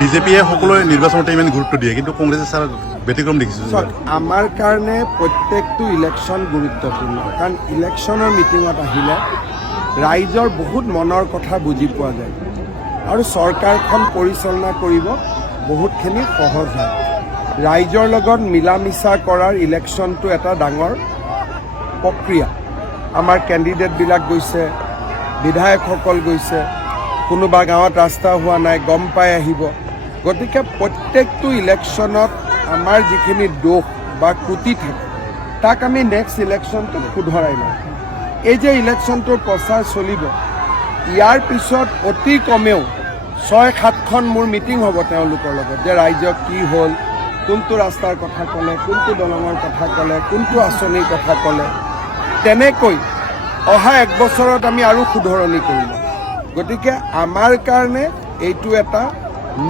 বিজেপিয়ে সকলোৱে নিৰ্বাচনতে ইমান গুৰুত্ব দিয়ে, কিন্তু কংগ্ৰেছে ছাৰ ব্যতিক্ৰম দেখিছোঁ। আমাৰ কাৰণে প্ৰত্যেকটো ইলেকশ্যন গুৰুত্বপূৰ্ণ, কাৰণ ইলেকশ্যনৰ মিটিঙত আহিলে ৰাইজৰ বহুত মনৰ কথা বুজি পোৱা যায় আৰু চৰকাৰখন পৰিচালনা কৰিব বহুতখিনি সহজ হয়। ৰাইজৰ লগত মিলা মিছা কৰাৰ ইলেকশ্যনটো এটা ডাঙৰ প্ৰক্ৰিয়া। আমাৰ কেণ্ডিডেটবিলাক গৈছে, বিধায়কসকল গৈছে, কোনোবা গাঁৱত ৰাস্তা হোৱা নাই গম পাই আহিব। গতিকে প্ৰত্যেকটো ইলেকশ্যনত আমাৰ যিখিনি দোষ বা ক্ৰুটি থাকে তাক আমি নেক্সট ইলেকশ্যনটোত শুধৰাই লওঁ। এই যে ইলেকশ্যনটোৰ প্ৰচাৰ চলিব, ইয়াৰ পিছত অতি কমেও ৬-৭খন মোৰ মিটিং হ'ব তেওঁলোকৰ লগত, যে ৰাইজক কি হ'ল, কোনটো ৰাস্তাৰ কথা ক'লে, কোনটো দলঙৰ কথা ক'লে, কোনটো আঁচনিৰ কথা ক'লে। তেনেকৈ অহা ১ বছৰত আমি আৰু শুধৰণি কৰিম। গতিকে আমাৰ কাৰণে এইটো এটা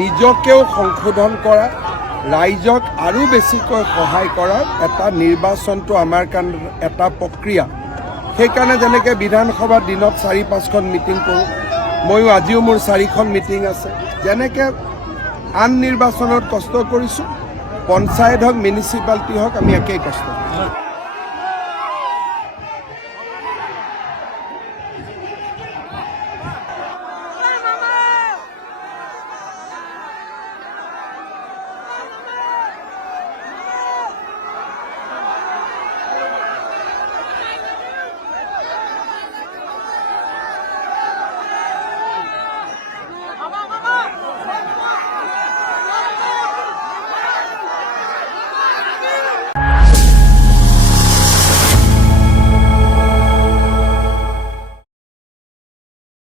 নিজকেও সংশোধন কৰা, ৰাইজক আৰু বেছিকৈ সহায় কৰাৰ এটা নিৰ্বাচনটো আমাৰ কাৰণে এটা প্ৰক্ৰিয়া। সেইকাৰণে যেনেকৈ বিধানসভাত দিনত ৪-৫খন মিটিং কৰোঁ, ময়ো আজিও মোৰ 4খন মিটিং আছে। যেনেকৈ আন নিৰ্বাচনত কষ্ট কৰিছোঁ, পঞ্চায়ত হওক মিউনিচিপালিটি হওক, আমি একেই কষ্ট